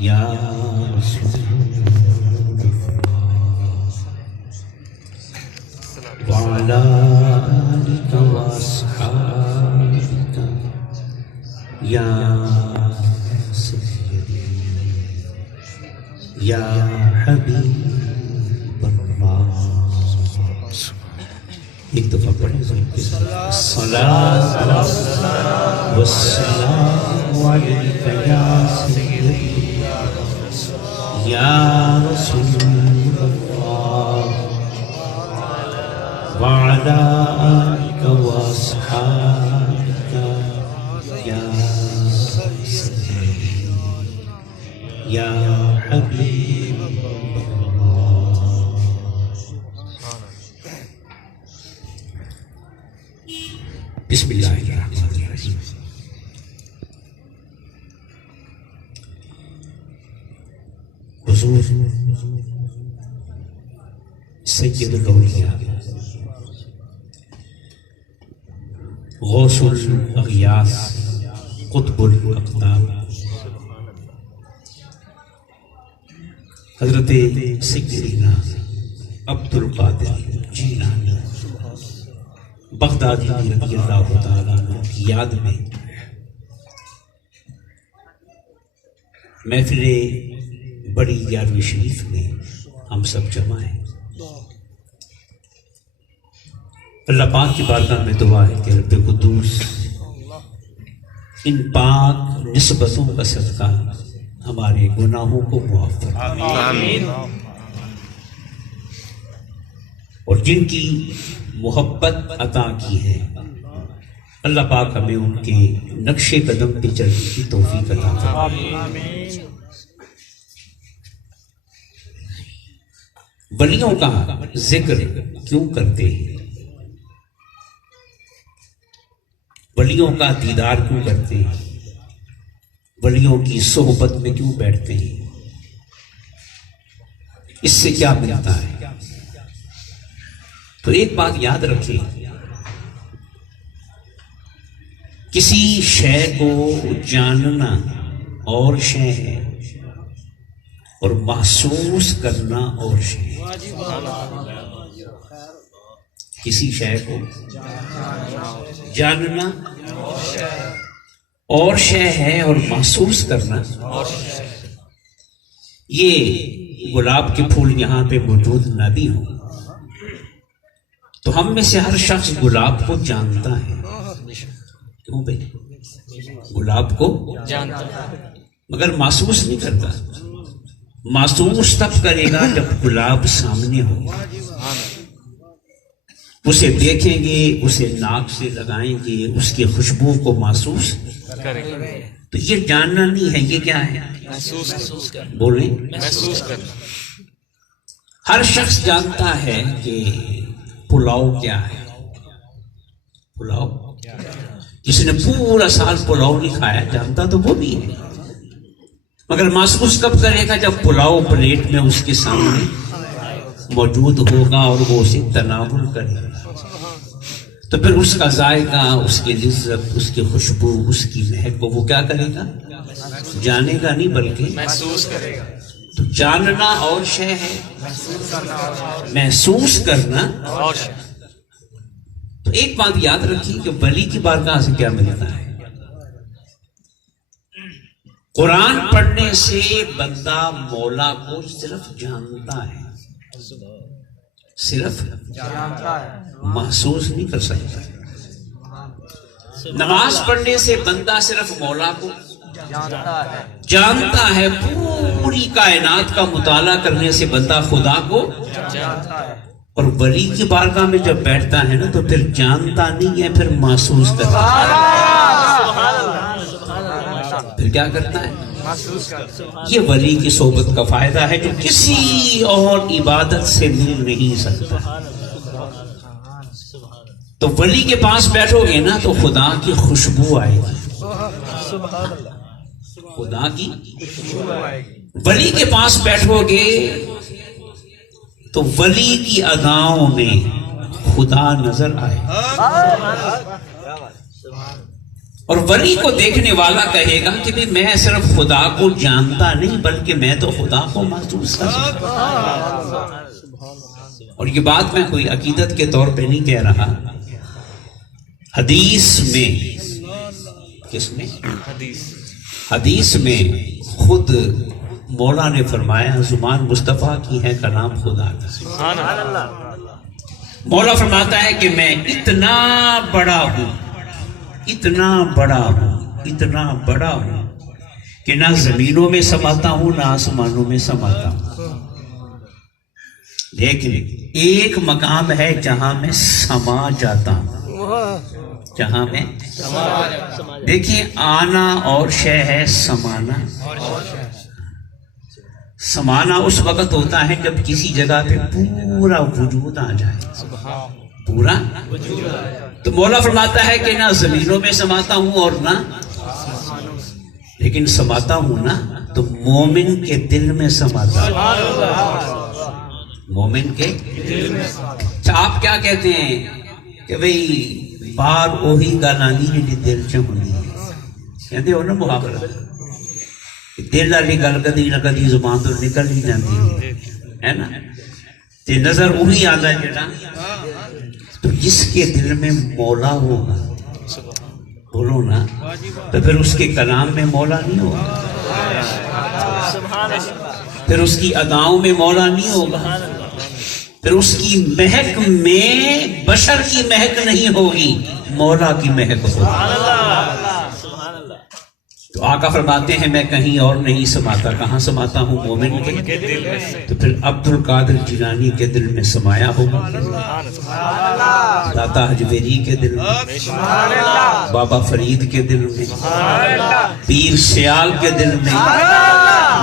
یا رسول وعلى آلك وأصحابك يا سيدي يا حبيب الله. ایک دفعہ پڑھیں الصلاة والسلام عليك يا سيدي يا رسول الله وعلى آلك وأصحابك يا سيدي يا حبيب الله. بسم اللہ الرحمن الرحیم. حضور سید الاولیاء غوث الاغیاث قطب الاقطاب حضرت سیدنا عبد القادر جیلانی بغدادی رضی اللہ تعالیٰ عنہ کی یاد میں محفل بڑی 11ویں شریف میں ہم سب جمع ہیں. اللہ پاک کی بارگاہ میں دعا ہے کہ رب قدوس ان پاک نسبتوں کا صدقہ ہمارے گناہوں کو معاف فرمائے. آمین. اور جن کی محبت عطا کی ہے اللہ پاک ہمیں ان کے نقش قدم پہ چلنے کی توفیق عطا فرمائے. ولیوں کا ذکر کیوں کرتے ہیں؟ ولیوں کا دیدار کیوں کرتے ہیں؟ ولیوں کی صحبت میں کیوں بیٹھتے ہیں؟ اس سے کیا ملتا ہے؟ تو ایک بات یاد رکھیں، کسی شے کو جاننا اور شے ہے اور محسوس کرنا اور شے. کسی شے کو جاننا اور شے ہے اور محسوس کرنا. یہ گلاب کے پھول یہاں پہ موجود نہ بھی ہوں تو ہم میں سے ہر شخص گلاب کو جانتا ہے. کیوں بھائی؟ گلاب کو جانتا مگر محسوس نہیں کرتا. محسوس تب کرے گا جب گلاب سامنے ہو، اسے دیکھیں گے، اسے ناک سے لگائیں گے، اس کی خوشبو کو محسوس کریں گے. تو یہ جاننا نہیں ہے، یہ کیا ہے؟ محسوس کرنا. بولیں محسوس کرنا. ہر شخص جانتا ہے کہ پلاؤ کیا ہے. پلاؤ جس نے پورا سال پلاؤ نہیں کھایا جانتا تو وہ بھی ہے، مگر محسوس کب کرے گا جب پلاؤ پلیٹ میں اس کے سامنے موجود ہوگا اور وہ اسے تناول کرے گا. تو پھر اس کا ذائقہ، اس کی لذت، اس کی خوشبو، اس کی مہک کو وہ کیا کرے گا؟ جانے گا نہیں بلکہ محسوس کرے گا. تو جاننا اور شے ہے، محسوس کرنا اور شے. تو ایک بات یاد رکھیے کہ ولی کی بارگاہ سے کیا ملتا ہے؟ قرآن پڑھنے سے بندہ مولا کو صرف جانتا ہے، صرف جانتا ہے، محسوس نہیں کر سکتا. نماز پڑھنے سے بندہ صرف مولا کو جانتا ہے. پوری کائنات کا مطالعہ کرنے سے بندہ خدا کو جانتا ہے. اور ولی کی بارگاہ میں جب بیٹھتا ہے نا تو پھر جانتا نہیں ہے، پھر محسوس کرتا ہے. پھر کیا کرتا ہے؟ یہ ولی کی صحبت کا فائدہ ہے جو کسی اور عبادت سے مل نہیں سکتا. تو ولی کے پاس بیٹھو گے نا تو خدا کی خوشبو آئے گی. خدا کی ولی کے پاس بیٹھو گے تو ولی کی اداؤں میں خدا نظر آئے. اور ولی کو دیکھنے والا کہے گا کہ میں صرف خدا کو جانتا نہیں بلکہ میں تو خدا کو محسوس کر سکتا. اور یہ بات میں کوئی عقیدت کے طور پہ نہیں کہہ رہا. حدیث میں، کس میں؟ حدیث میں خود مولا نے فرمایا زبان مصطفیٰ کی ہے کلام خدا کا. مولا فرماتا ہے کہ میں اتنا بڑا ہوں، اتنا بڑا ہوں، اتنا بڑا ہوں کہ نہ زمینوں میں سماتا ہوں نہ آسمانوں میں سماتا ہوں. لیکن ایک مقام ہے جہاں میں سما جاتا ہوں، جہاں میں دیکھیں آنا اور شے ہے سمانا. سمانا اس وقت ہوتا ہے جب کسی جگہ پہ پورا وجود آ جائے، پورا. تو مولا فرماتا ہے کہ نہ زمینوں میں سماتا ہوں اور نہ، لیکن سماتا ہوں نا تو مومن کے دل میں سماتا ہوں. مومن کے دل میں. آپ کیا کہتے ہیں کہ بھئی بار وہی گالانی جی دل چ ہوندی ہے، کہتے ہو نا محاورہ، دل والی گل کدی نہ کدی زبان تو نکل ہی جاتی ہے نا. تے نظر وہی آتا ہے جڑا، تو جس کے دل میں مولا ہوگا، بولو نا، تو پھر اس کے کلام میں مولا نہیں ہوگا، پھر اس کی اداؤں میں مولا نہیں ہوگا، پھر اس کی مہک میں بشر کی مہک نہیں ہوگی، مولا کی مہک ہوگی. تو آقا فرماتے ہیں میں کہیں اور نہیں سماتا. کہاں سماتا ہوں؟ مومن کے دل میں. تو پھر عبد القادر جیلانی کے دل میں سمایا ہوگا، داتا حجویری کے دل میں، بابا فرید کے دل میں، پیر سیال کے دل میں،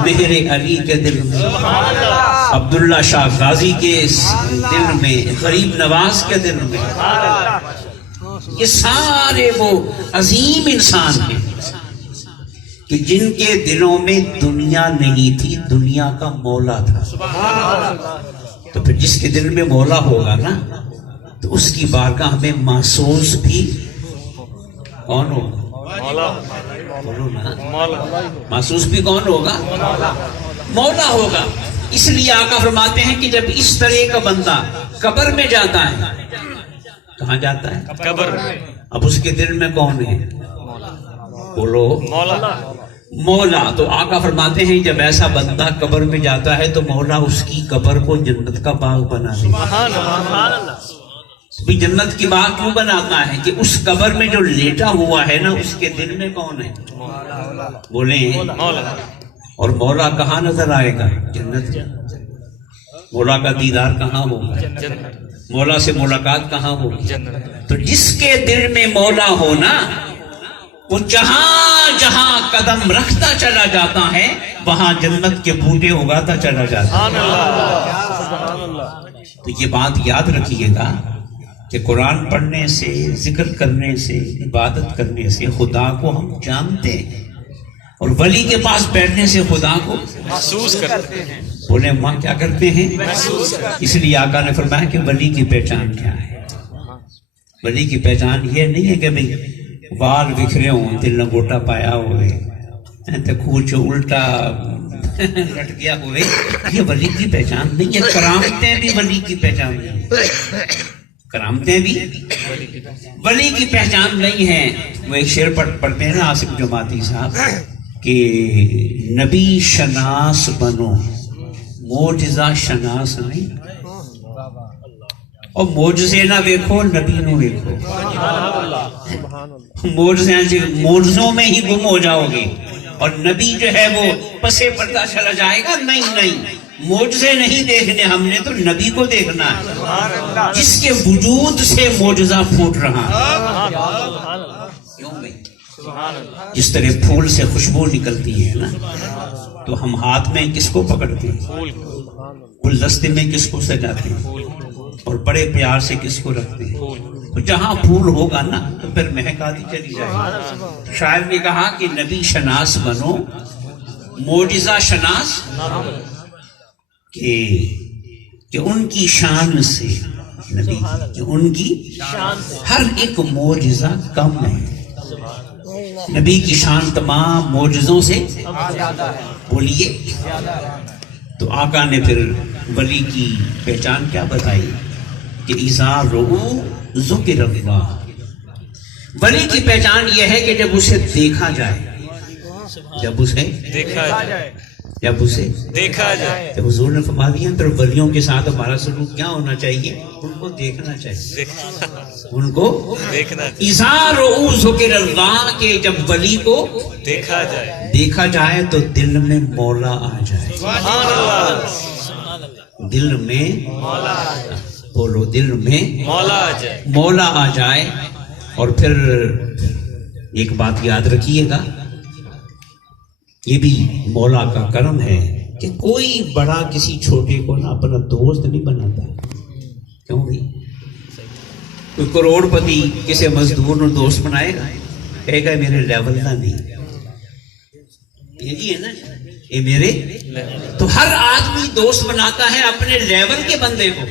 مہر علی کے دل میں، عبداللہ شاہ غازی کے دل میں، غریب نواز کے دل میں. یہ سارے وہ عظیم انسان ہیں کہ جن کے دلوں میں دنیا نہیں تھی، دنیا کا مولا تھا. تو پھر جس کے دل میں مولا ہوگا نا تو اس کی بارگاہ میں محسوس بھی کون ہوگا؟ بولو نا، محسوس بھی کون ہوگا؟ مولا ہوگا. اس لیے آقا فرماتے ہیں کہ جب اس طرح کا بندہ قبر میں جاتا ہے، کہاں جاتا ہے؟ قبر میں. اب اس کے دل میں کون ہے؟ بولو مولا. تو آقا فرماتے ہیں جب ایسا بندہ قبر میں جاتا ہے تو مولا اس کی قبر کو جنت کا باغ بنا دیتا. جنت کی باغ کیوں بناتا ہے؟ کہ اس قبر میں جو لیٹا ہوا ہے نا اس کے دل میں کون ہے؟ بولیں. اور مولا کہاں نظر آئے گا؟ جنت. مولا کا دیدار کہاں ہوگا؟ مولا سے ملاقات کہاں ہوگی؟ تو جس کے دل میں مولا ہونا وہ جہاں جہاں قدم رکھتا چلا جاتا ہے وہاں جنت کے بوٹے اگاتا چلا جاتا ہے. تو یہ بات یاد رکھیے گا کہ قرآن پڑھنے سے، ذکر کرنے سے، عبادت کرنے سے خدا کو ہم جانتے ہیں، اور ولی کے پاس بیٹھنے سے خدا کو محسوس کرتے ہیں. بولے ماں کیا کرتے ہیں؟ محسوس کرتے ہیں. اس لیے آقا نے فرمایا کہ ولی کی پہچان کیا ہے؟ ولی کی پہچان یہ نہیں ہے کہ بھئی وال بکھرے ہوں، دل لنگوٹا پایا ہوئے، کھوچ الٹا لٹ گیا ہوئے. یہ ولی کی پہچان نہیں ہے. کرامتیں بھی ولی کی پہچان نہیں، کرامتیں بھی ولی کی پہچان نہیں ہے. وہ ایک شعر پڑھتے ہیں نا آصف جماعتی صاحب کہ نبی شناس بنو معجزہ شناس نہیں. اور معجزے نہ دیکھو نبی نو دیکھو. معجزوں میں ہی گم ہو جاؤ گے اور نبی جو ہے وہ پسے پردہ چلا جائے گا. نہیں، معجزے نہیں دیکھنے ہم نے تو نبی کو دیکھنا ہے جس کے وجود سے معجزہ پھوٹ رہا ہے. جس طرح پھول سے خوشبو نکلتی ہے نا تو ہم ہاتھ میں کس کو پکڑتے ہیں؟ گلدستے میں کس کو سجاتے ہیں اور بڑے پیار سے کس کو رکھتے ہیں. تو جہاں پھول ہوگا نا تو پھر مہک آتی چلی جائے گی. شاعر نے کہا کہ نبی شناس بنو معجزہ شناس، کہ ان کی شان سے نبی، کہ ان کی ہر ایک معجزہ کم ہے. نبی کی شان تمام معجزوں سے بولیے. تو آقا نے پھر ولی کی پہچان کیا بتائی کہ اذا رؤوا ذکر اللہ. ولی کی پہچان یہ ہے کہ جب اسے دیکھا جائے، جب اسے دیکھا جائے، جب اسے دیکھا جائے. تو حضور نے فرما دیا پھر ولیوں کے ساتھ ہمارا سلوک کیا ہونا چاہیے؟ ان کو دیکھنا چاہیے، ان کو دیکھنا. اذا رؤوا ذکر اللہ کہ جب ولی کو دیکھا جائے، دیکھا جائے تو دل میں مولا آ جائے. سبحان اللہ. دل میں مولا آ جائے. بولو دل میں مولا آ جائے، مولا آ جائے. اور پھر ایک بات یاد رکھیے گا، یہ بھی مولا کا کرم ہے کہ کوئی بڑا کسی چھوٹے کو نہ اپنا دوست نہیں بناتا. کیوں بھی کوئی کروڑ پتی کسی مزدور نو دوست بنائے گا، کہے گا میرے لیول کا نہیں، یہی ہے نا یہ میرے. تو ہر آدمی دوست بناتا ہے اپنے لیول کے بندے کو،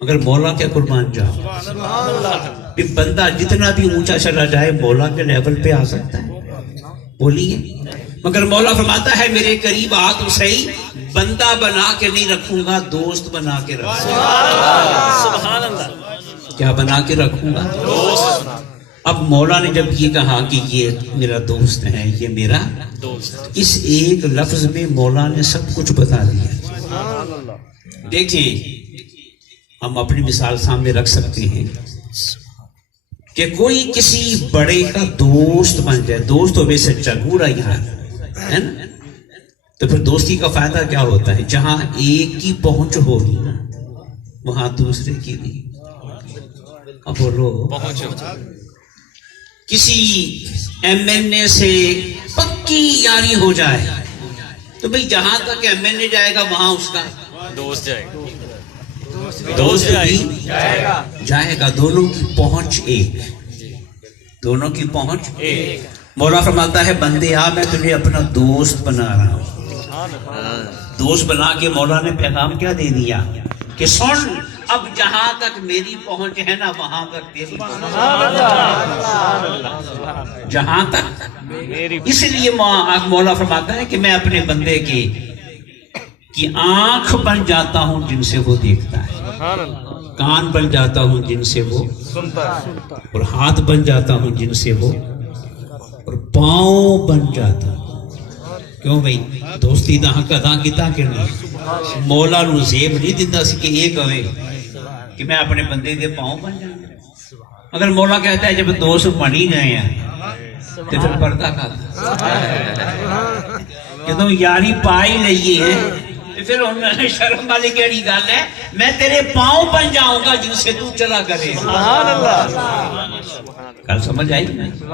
مگر مولا کے قربان جاؤ. بندہ جتنا بھی اونچا چلا جائے مولا کے لیول پہ آ سکتا ہے، بولیے. مگر مولا فرماتا ہے میرے قریب آ تو صحیح، بندہ بنا کے نہیں رکھوں گا، دوست بنا کے رکھوں گا. سبحان اللہ. کیا بنا کے رکھوں گا؟ دوست. اب مولا نے جب یہ کہا کہ یہ میرا دوست ہے، یہ میرا دوست، اس ایک لفظ میں مولا نے سب کچھ بتا دیا. دیکھیں ہم اپنی مثال سامنے رکھ سکتے ہیں کہ کوئی کسی بڑے کا دوست بن جائے، دوست ہو بے سچا گورا یار ہے نا، تو پھر دوستی کا فائدہ کیا ہوتا ہے؟ جہاں ایک کی پہنچ ہوگی نا وہاں دوسرے کی نہیں. اب بولو پہنچ. کسی ایم این اے سے پکی یاری ہو جائے تو بھئی جہاں تک ایم این اے جائے گا وہاں اس کا دوست جائے گا، دوست بھی جائے گا. دونوں کی پہنچ ایک، دونوں کی پہنچ ایک. مولا فرماتا ہے بندے آ میں تجھے اپنا دوست بنا رہا ہوں. دوست بنا کے مولا نے پیغام کیا دے دیا کہ سن اب جہاں تک میری پہنچ ہے نا وہاں تک تیری پہنچ، جہاں تک. اس لیے مولا فرماتا ہے کہ میں اپنے بندے کی آنکھ بن جاتا ہوں جن سے وہ دیکھتا ہے، کان بن جاتا ہوں جن سے وہ سنتا ہے، اور ہاتھ بن جاتا ہوں جن سے وہ، اور پاؤں بن جاتا ہوں. کیوں بھئی دوستی دا حق ادا کیتا کہ نہیں؟ مولا نو زیب نہیں دیتا سی کہ یہ کہے کہ میں اپنے بندے دے پاؤں بن جاؤں. اگر مولا کہتا ہے جب دوست بن ہی گئے ہیں تو پھر پردہ کھاتا کہ تم یاری پائی لئیے ہیں پھر شرم والی کیڑی گل ہے؟ میں تیرے پاؤں بن جاؤں گا جن سے تو چلا کرے. سبحان اللہ. کل سمجھ آئی؟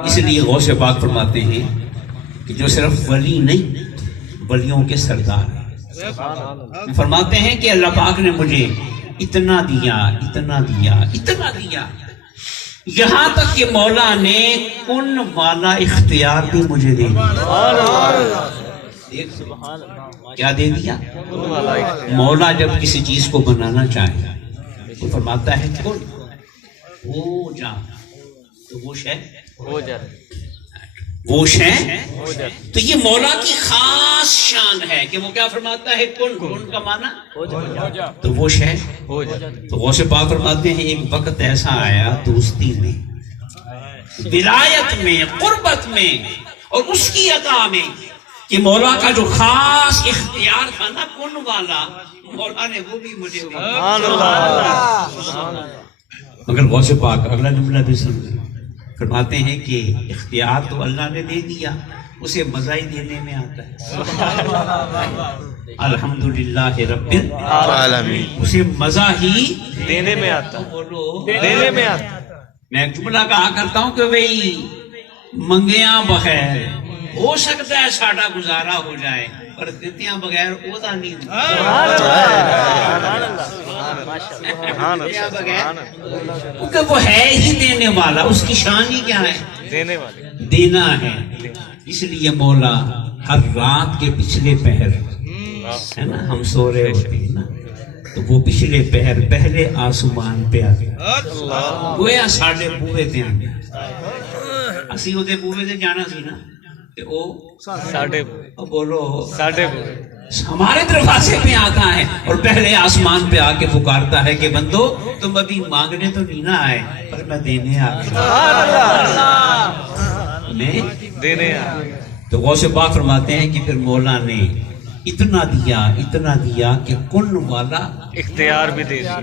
اس لیے غوث پاک فرماتے ہیں کہ جو صرف ولی نہیں ولیوں کے سردار ہیں. فرماتے ہیں کہ اللہ پاک نے مجھے اتنا دیا، اتنا دیا، اتنا دیا، یہاں تک کہ مولا نے کن والا اختیار بھی مجھے دے دیا. کیا دے دیا؟ مولا جب کسی چیز کو بنانا چاہے تو فرماتا ہے کن ہو جا، تو وہ شے ہو جاتی، وہ شے. تو یہ مولا کی خاص شان ہے کہ وہ کیا فرماتا ہے کن، کن کا معنی تو وہ شے ہو جاتی. تو غوث پاک فرماتے ہیں ایک وقت ایسا آیا دوستی میں، ولایت میں، قربت میں اور اس کی عطا میں کہ مولا کا جو خاص اختیار تھا نا کن والا، مولا نے وہ بھی مجھے دیا. مگر غوث پاک اگلا جملہ بھی سن فرماتے ہیں کہ اختیار تو اللہ نے دے دیا، اسے مزہ ہی دینے میں آتا ہے. الحمدللہ رب العالمین، اسے مزہ ہی دینے میں آتا ہے. بولو دینے میں آتا. میں ایک جملہ کہا کرتا ہوں کہ بھئی منگیاں بغیر ہو سکتا ہے ساڑھا گزارا ہو جائے پر دیتیاں بغیر اودا نہیں. کیونکہ وہ ہے ہی دینے والا، اس کی شان ہی کیا ہے؟ دینے والا، دینا ہے. اس لیے مولا ہر رات کے پچھلے پہر ہے نا ہم سو رہے ہوتے ہیں نا تو وہ پچھلے پہر پہلے آسمان پہ آ گیا، گویا ساڑھے بوئے تے آ گیا. اسی وہ بوے سے جانا سی نا کہ وہ ساڑھے بولو ساڑھے ہمارے دروازے پہ آتا ہے اور پہلے آسمان پہ آ کے پکارتا ہے کہ بندو تم ابھی مانگنے تو نہیں نہ آئے پر میں دینے آ میں دینے تو غوث پاک فرماتے ہیں کہ پھر مولا نے اتنا دیا کہ کن والا اختیار بھی دے دیا،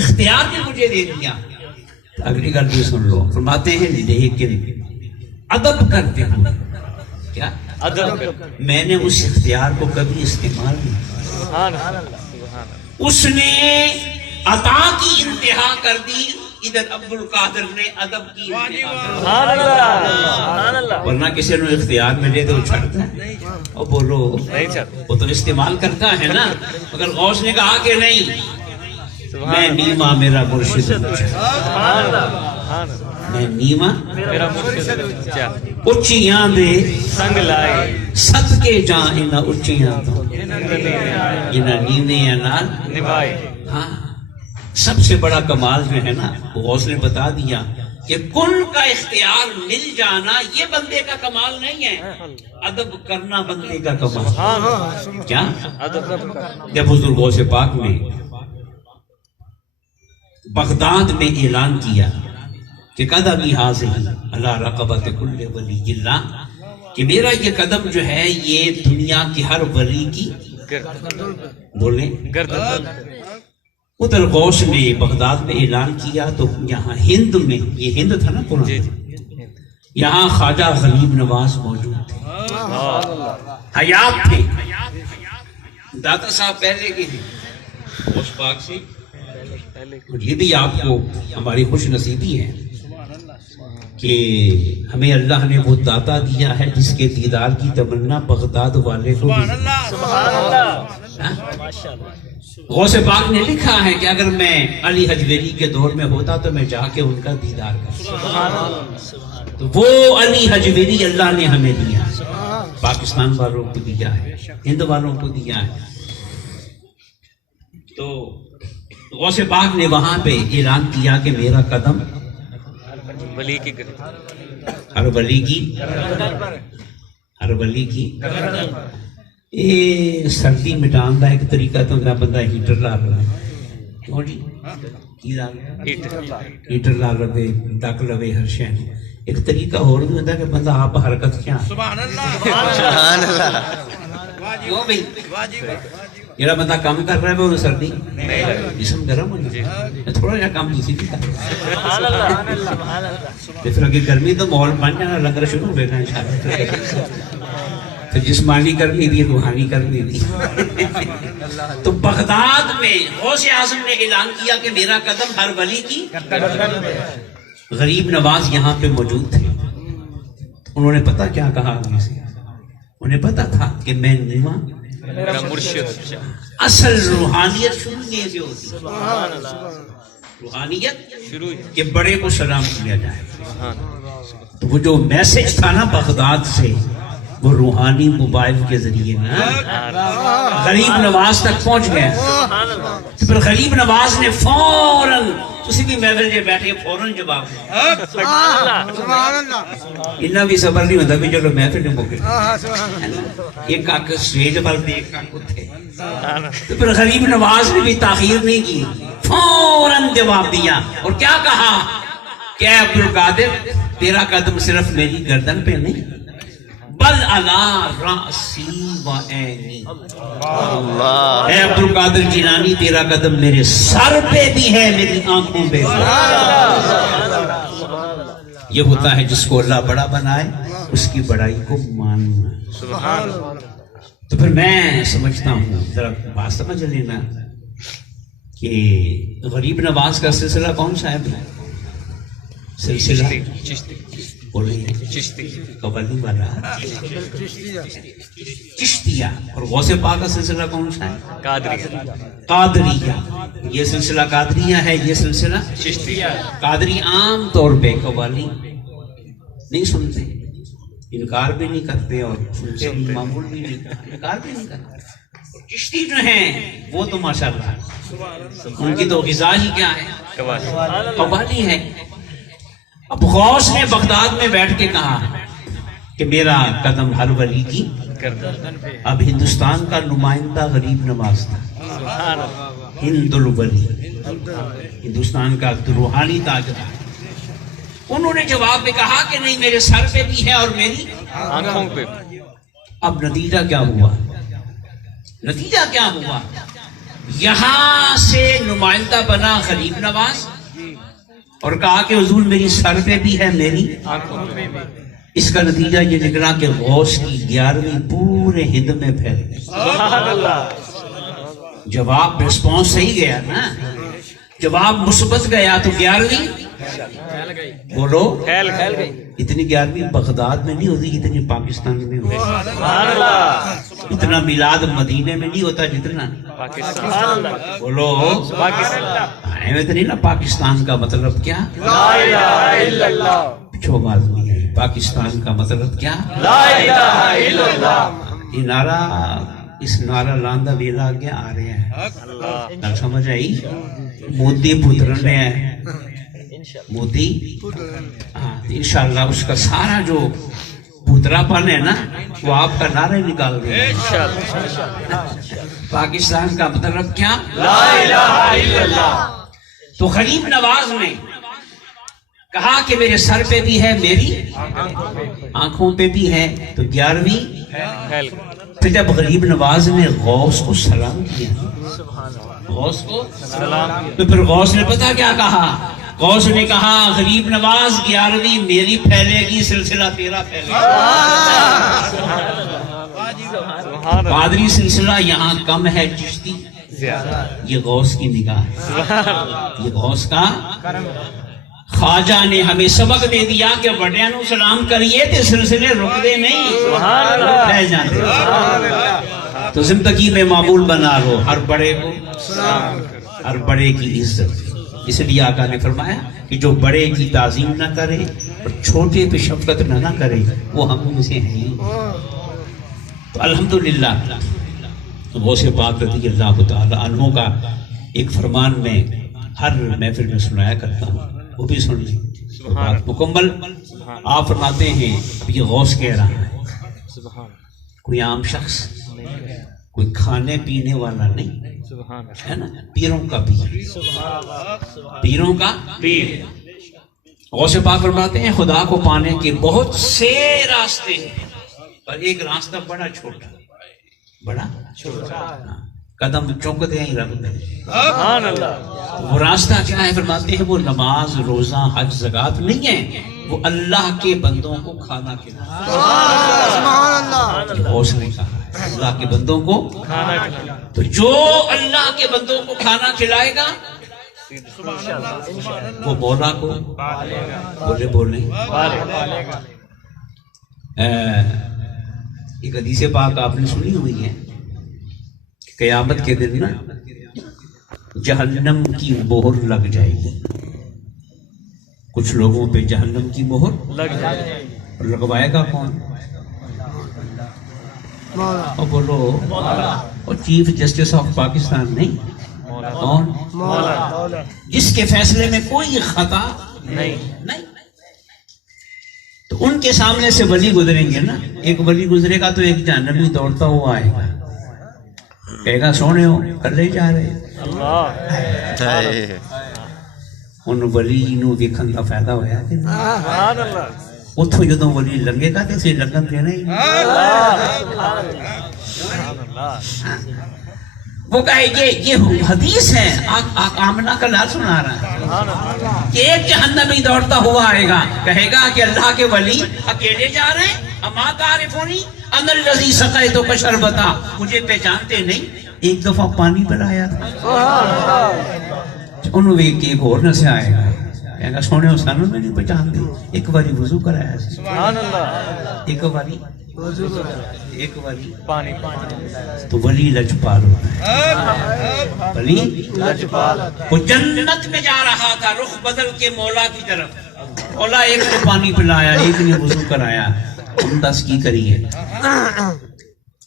اختیار بھی مجھے دے دیا۔ اگلی گل بھی سن لو، فرماتے ہیں لیکن ادب کرتے ہوئے کیا ادب میں نے اس اختیار کو کبھی استعمال نہیں کیا۔ سبحان اللہ سبحان اللہ۔ اس نے عطا کی انتہا کر دی، ادھر عبد القادر نے ادب کی انتہا کر دی۔ سبحان اللہ سبحان اللہ۔ ورنہ کسی نے اختیار ملے تو چھڑتا ہے اور بولو نہیں چھڑتا، وہ تو استعمال کرتا ہے نا، مگر غوث نے کہا کہ نہیں، میں نیما میرا مرشد سبحان اللہ سبحان اللہ۔ میں نیما میرا مرشد اونچا اچیاں دے سنگ لائے صدقے جاں انہاں اچیاں تو انہاں نیویں نال نبھائے۔ ہاں سب سے بڑا کمال جو ہے نا وہ غوث نے بتا دیا کہ کن کا اختیار مل جانا یہ بندے کا کمال نہیں ہے، ادب کرنا بندے کا کمال۔ کیا جب حضور غوث پاک نے بغداد میں اعلان کیا کہ قدم حاضر اللہ رقبت کل ولی اللہ، کہ میرا یہ قدم جو ہے یہ دنیا کی ہر ولی کی بولیں گردن ادھر غوث نے بغداد میں اعلان کیا تو یہاں ہند میں، یہ ہند تھا نا پورا، یہاں خواجہ غریب نواز موجود تھے، حیات تھے، داتا صاحب پہلے کے ہیں غوث پاک سے، اور یہ بھی آپ کو ہماری خوش نصیبی ہے کہ ہمیں اللہ نے وہ داتا دیا ہے جس کے دیدار کی تمنا بغداد والے کو بھی۔ غوث پاک نے لکھا ہے کہ اگر میں علی حجویری کے دور میں ہوتا تو میں جا کے ان کا دیدار کرتا، تو وہ علی حجویری اللہ نے ہمیں دیا، پاکستان والوں کو دیا ہے، ہند والوں کو دیا ہے۔ تو غوث پاک نے وہاں پہ اعلان کیا کہ میرا قدم ولی کی ہر ولی کی یہ سردی مٹان کا ایک طریقہ تو ہوتا بندہ ہیٹر لا رہا ہے، کیوں جی کی لا ہیٹر لا لوے ڈک لوے ہر شے، ایک طریقہ اور بھی ہوتا ہے کہ بندہ آپ حرکت کیا کیوں بھائی جڑا بندہ کام کر رہا ہے وہ سردی جسم گرم ہو جائے، تھوڑا جا کام کسی بھی کر جس طرح کی گرمی تو ماحول بن جانا، لنگر شروع ہو گیا انشاءاللہ، تو جسمانی کرنی دی روحانی کرنی دی۔ تو بغداد میں غوث اعظم نے اعلان کیا کہ میرا قدم ہر ولی کی، غریب نواز یہاں پہ موجود تھے، انہوں نے پتہ کیا کہا آگے سے، انہیں پتا تھا کہ میں نیما میرا مرشد۔ اصل روحانیت شروع یہ سے ہوتی، روحانیت شروع کہ بڑے کو سلام کیا جائے، تو وہ جو میسج تھا نا بغداد سے وہ روحانی موبائل کے ذریعے نا غریب نواز تک پہنچ گیا، تو پھر غریب نواز نے فوراً کسی بھی محفل سے بیٹھے فوراً جواب دیا، اتنا بھی صبر نہیں ہوتا بھی چلو محفل میں موقع ایک کاک سٹیج پر دے ایک کاک اتھے، تو پھر غریب نواز نے بھی تاخیر نہیں کی، فوراً جواب دیا اور کیا کہا کہ اے عبدالقادر تیرا قدم صرف میری گردن پہ نہیں بل علی راسی و عینی، اے عبدالقادر جیلانی تیرا قدم میرے سر پہ بھی ہے، میری آنکھوں پہ۔ یہ ہوتا ہے جس کو اللہ بڑا بنائے اس کی بڑائی کو ماننا۔ تو پھر میں سمجھتا ہوں، ذرا بات سمجھ لینا کہ غریب نواز کا سلسلہ کون سا ہے؟ سلسلہ قبلی والا چشتیہ، اور غوث پاک کا سلسلہ کون سا ہے؟ قادریہ۔ یہ سلسلہ قادریہ ہے، یہ سلسلہ چشتیہ۔ قادری عام طور پہ قوالی نہیں سنتے، انکار بھی نہیں کرتے، اور سنتے معمول بھی نہیں کرتے، انکار بھی نہیں کرتے۔ چشتی جو ہیں وہ تو ماشاءاللہ ان کی تو غذا ہی کیا ہے؟ قوالی ہے۔ اب غوث نے بغداد میں بیٹھ کے کہا کہ میرا قدم ہر ولی کی گردن پہ اب ہندوستان کا نمائندہ غریب نواز تھا، سبحان اللہ ہند الولی، ہندوستان کا روحانی تاج تھا۔ انہوں نے جواب میں کہا کہ نہیں، میرے سر پہ بھی ہے اور میری آنکھوں پہ اب نتیجہ کیا ہوا؟ نتیجہ کیا ہوا؟ یہاں سے نمائندہ بنا غریب نواز اور کہا کہ حضور میری سر پہ بھی ہے، میری آنکھوں پہ بھی اس کا نتیجہ یہ نکلا کہ غوث کی 11ویں پورے ہند میں پھیل گئی۔ سبحان اللہ جواب رسپانس صحیح گیا نا، جواب مثبت گیا تو 11ویں بولو پھیل گئی اتنی 11ویں بغداد میں نہیں ہوتی جتنی پاکستان میں ہوتی، سبحان اللہ اتنا میلاد مدینے میں نہیں ہوتا جتنا پاکستان بولو پاکستان میں تو نہیں نا۔ پاکستان کا مطلب کیا؟ لا الہ الا اللہ پچھو بات نہیں ہے۔ پاکستان کا مطلب کیا؟ لا الہ الا اللہ یہ نعرہ، اس نعرہ لاندہ ویلا کے آ رہے ہیں، نہ سمجھ آئی؟ مودی پترن نے مودی، ہاں انشاءاللہ اس کا سارا جو پترا پن ہے نا وہ آپ کا نعرہ نکال دیں۔ پاکستان کا مطلب کیا؟ لا الہ الا اللہ تو غریب نواز نے کہا کہ میرے سر پہ بھی ہے، میری آنکھوں پہ بھی ہے، تو 11ویں پھیل پھر جب غریب نواز نے غوث کو سلام کیا، غوث کو سلام تو پھر غوث نے پتا کیا کہا؟ غوث نے کہا غریب نواز 11ویں میری پھیلے گی، سلسلہ تیرا پھیلے گا۔ سبحان اللہ قادری سلسلہ یہاں کم ہے، چشتی زیادہ یہ غوث کی نگاہ ہے، سبحان اللہ یہ غوث کا۔ خواجہ نے ہمیں سبق دے دیا کہ بڑیاں نو سلام کریے تے سلسلے رک دے نہیں، سبحان اللہ رہ جاتے۔ تو زندگی میں معمول بنا لو ہر بڑے کو سلام ہر بڑے کی عزت۔ اس لیے آقا نے فرمایا کہ جو بڑے کی تعظیم نہ کرے اور چھوٹے پہ شفقت نہ کرے وہ ہم میں سے ہیں۔ تو الحمدللہ غوث پاک رضی اللہ تعالی عنہ کا ایک فرمان میں ہر محفل میں سنایا کرتا ہوں، وہ بھی سن لیں تو بات مکمل۔ آپ فرماتے ہیں یہ غوث کہہ رہا ہے، سبحان کوئی عام شخص، کوئی کھانے پینے والا نہیں سبحان ہے نا، پیروں کا پیر، پیروں کا پیر۔ غوث پاک فرماتے ہیں خدا کو پانے کے بہت سے راستے ہیں پر ایک راستہ بڑا چھوٹا، بڑا چھوٹا، قدم چونکتے ہیں رب میں۔ سبحان اللہ وہ راستہ کیا ہے؟ فرماتے ہیں وہ نماز، روزہ، حج، زکوٰۃ نہیں ہے، وہ اللہ کے بندوں کو کھانا کھلانا۔ غوث نے کہا اللہ کے بندوں کو کھانا کھلانا، تو جو اللہ کے بندوں کو کھانا کھلائے گا وہ مولا کو بولے ایک حدیث پاک آپ نے سنی ہوئی ہے کہ قیامت کے دن نا جہنم کی مہر لگ جائے گی، کچھ لوگوں پہ جہنم کی مہر لگ جائے اور لگوائے گا کون؟ اور بولو اور چیف جسٹس آف پاکستان نہیں، کون؟ جس کے فیصلے میں کوئی خطا نہیں۔ تو ان کے سامنے سے ولی گزریں گے نا، ایک ولی گزرے گا تو ایک جہنمی دوڑتا ہوا آئے گا، کہے گا سونے ہو کر لے جا رہے ان ولی نو ویکھن دا فائدہ ہویا کہ سبحان اللہ اتھو جدوں ولی لنگے گا تے اسے لنگن دینا ہی وہ کہے یہ حدیث ہے، آمنہ کا لا سنا رہا ہے کہ ایک جہنمی دوڑتا ہوا آئے گا، کہے گا کہ اللہ کے ولی اکیلے جا رہے ہیں، اما تعرفونی ان الذی سقیتک شربتا، مجھے پہچانتے نہیں، ایک دفعہ پانی پلایا تھا۔ انہوں نے ایک اور نہ سے آئے گا، کہے گا سونے حسانوں میں نہیں پہچان دی، ایک باری وضو کرایا، سبحان اللہ ایک باری ایک باری پانی تو ولی لجپال ہوتا ہے، ولی لجپال وہ جنت میں جا رہا تھا رخ بدل کے مولا کی طرف، مولا ایک نے پانی پلایا، ایک نے وضو کرایا، ہم دس کی کریے؟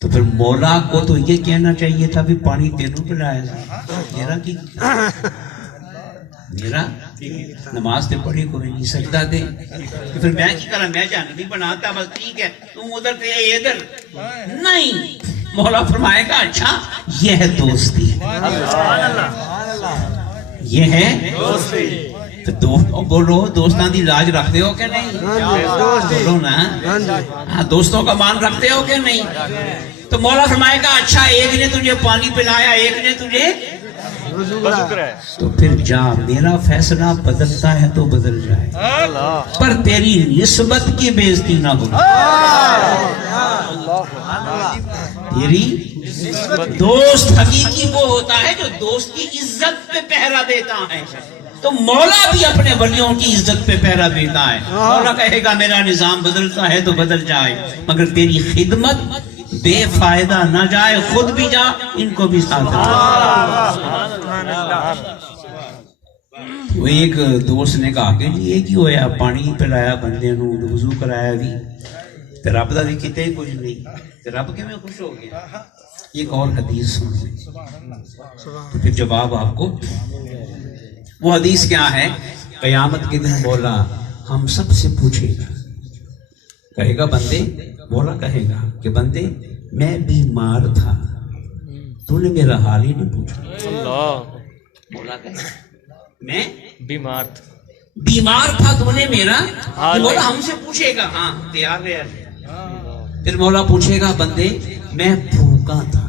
تو پھر مولا کو تو یہ کہنا چاہیے تھا بھی پانی تینوں پلایا میرا کی میرا نماز تے پڑھی کوئی نہیں، سجدہ دے کہ پھر میں کی کرا، میں جہنمی بناتا بس ٹھیک ہے، تم ادھر تے ادھر نہیں. مولا فرمائے گا اچھا یہ ہے دوستی، یہ ہے دوستی. تو دوستوں بولو، دوستاں دی لاج رکھتے ہو کہ نہیں؟ بولو نا، ہاں دوستوں کا مان رکھتے ہو کہ نہیں؟ تو مولا فرمائے گا اچھا ایک نے تجھے پانی پلایا، ایک نے تجھے، تو پھر جا، میرا فیصلہ بدلتا ہے تو بدل جائے، پر تیری نسبت کی بےزتی نہ ہو. تیری دوست حقیقی وہ ہوتا ہے جو دوست کی عزت پہ پہرا دیتا ہے. تو مولا بھی اپنے ولیوں کی عزت پہ پہرا دیتا ہے. مولا کہے گا میرا نظام بدلتا ہے تو بدل جائے، مگر تیری خدمت بے فائدہ نہ جائے، خود بھی جا، ان کو بھی ساتھ رکھ. وہ ایک دوست نے کہا کہ جی یہ کی ہویا، پانی پلایا بندے نو، وضو کرایا بھی، تے رب دا بھی کیتے ہی کچھ نہیں، تے رب کیویں خوش ہو گیا. ایک اور حدیث سن لیں تو پھر جواب آپ کو. وہ حدیث کیا ہے؟ قیامت کے دن مولا ہم سب سے پوچھے گا، کہے گا بندے، مولا کہے گا کہ بندے میں بیمار تھا، تو نے میرا حال ہی نہیں پوچھا. مولا کہے گا میں بیمار تھا، تو نے میرا، مولا ہم سے پوچھے گا. ہاں تیار رہے. پھر مولا پوچھے گا بندے میں بھوکا تھا،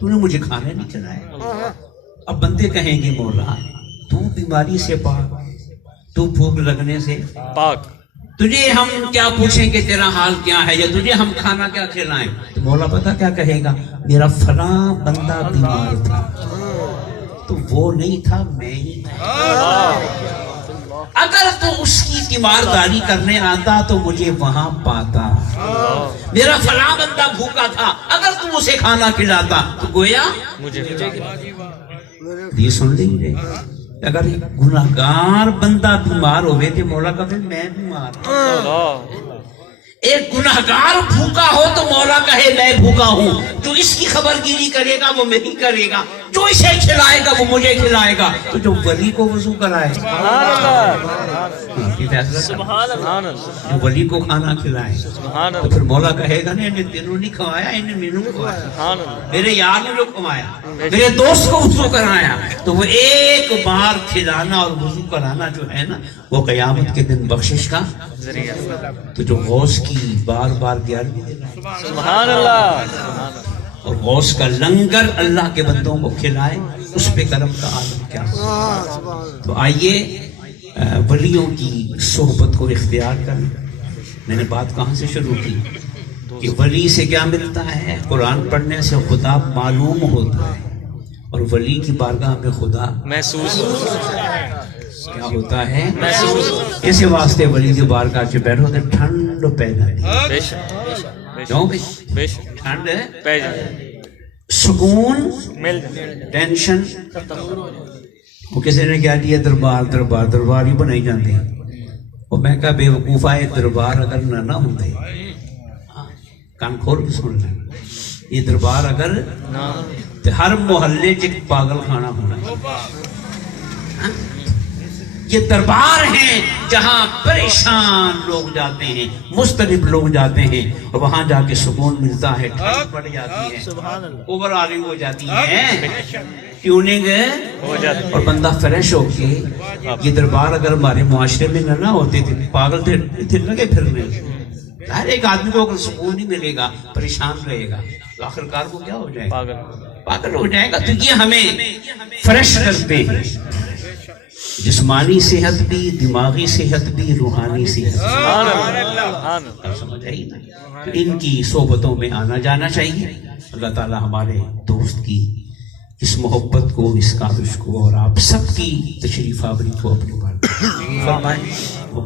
تو نے مجھے کھانا نہیں کھلایا. اب بندے کہیں گے مولا تو بیماری سے پاک، تو بھوک لگنے سے پاک، تجھے ہم کیا پوچھیں کہ تیرا حال کیا ہے، یا تجھے ہم کھانا کیا کھلائیں؟ تو مولا پتہ کیا کہے گا، میرا فلاں بندہ بیمار تھا، تو وہ نہیں تھا میں ہی تھا. اگر تو اس کی تیمارداری کرنے آتا تو مجھے وہاں پاتا. میرا فلاں بندہ بھوکا تھا، اگر تم اسے کھانا کھلاتا تو گویا مجھے. یہ سن لیجیے، اگر گناہگار بندہ بیمار ہوئے تو مولا کا پھر میں بیمار ہوں. ایک گناہگار بھوکا ہو تو مولا کہے میں بھوکا ہوں. جو اس کی خبر گیری کرے گا وہ میری کرے گا، جو اسے کھلائے گا وہ مجھے کھلائے گا. تو جو ولی کو وضو کرائے، جو ولی کو کھانا کھلائے، تو پھر مولا کہے گا نہیں تینوں نہیں کھوایا، انہیں مینوں کھوایا، میرے یار نے جو کھوایا، میرے دوست کو وضو کرایا. تو وہ ایک بار کھلانا اور وضو کرانا جو ہے نا، وہ قیامت کے دن بخشش کا ذریعہ. تو جو غوث کی بار بار گیارہویں دینا، سبحان اللہ، اور غوث کا لنگر اللہ کے بندوں کو کھلائے، اس پہ کرم کا عالم کیا. تو آئیے ولیوں کی صحبت کو اختیار کریں. میں نے بات کہاں سے شروع کی کہ ولی سے کیا ملتا ہے؟ قرآن پڑھنے سے خدا معلوم ہوتا ہے، اور ولی کی بارگاہ میں خدا محسوس کیا ہوتا ہے؟ اس واسطے ولی کی بارگاہ سے بیٹھو تو ٹھنڈ پہ جاتی، ٹھنڈ پہ جاتی، سکون، ٹینشن. وہ کسی نے کیا دیا دربار دربار دربار ہی بنائی جاتے ہیں. اور میں کہا بے وقوفہ یہ دربار اگر نہ ہوتے، کان کھول کے سن لیں، یہ دربار اگر ہر محلے چ پاگل خانہ ہونا. یہ دربار ہیں جہاں پریشان لوگ جاتے ہیں، مضطرب لوگ جاتے ہیں، اور وہاں جا کے سکون ملتا ہے، ٹھنڈ پڑ جاتی ہے، اوور آلنگ ہو جاتی ہے، ٹیوننگ ہو جاتی ہے، اور بندہ فریش ہو کے. یہ دربار اگر ہمارے معاشرے میں نہ ہوتے تھے، پاگل تھے لگے پھرنے. ہر ایک آدمی کو اگر سکون نہیں ملے گا، پریشان رہے گا، تو آخرکار کو کیا ہو جائے گا؟ پاگل ہو جائے گا. تو یہ ہمیں فریش کرتے ہیں، جسمانی صحت بھی، دماغی صحت بھی، روحانی صحت بھی. سمجھ آئی نا؟ ان کی صحبتوں میں آنا جانا چاہیے. اللہ تعالی ہمارے دوست کی اس محبت کو، اس کاوش کو، اور آپ سب کی تشریف آوری کو اپنی بات فرمائیں. وہ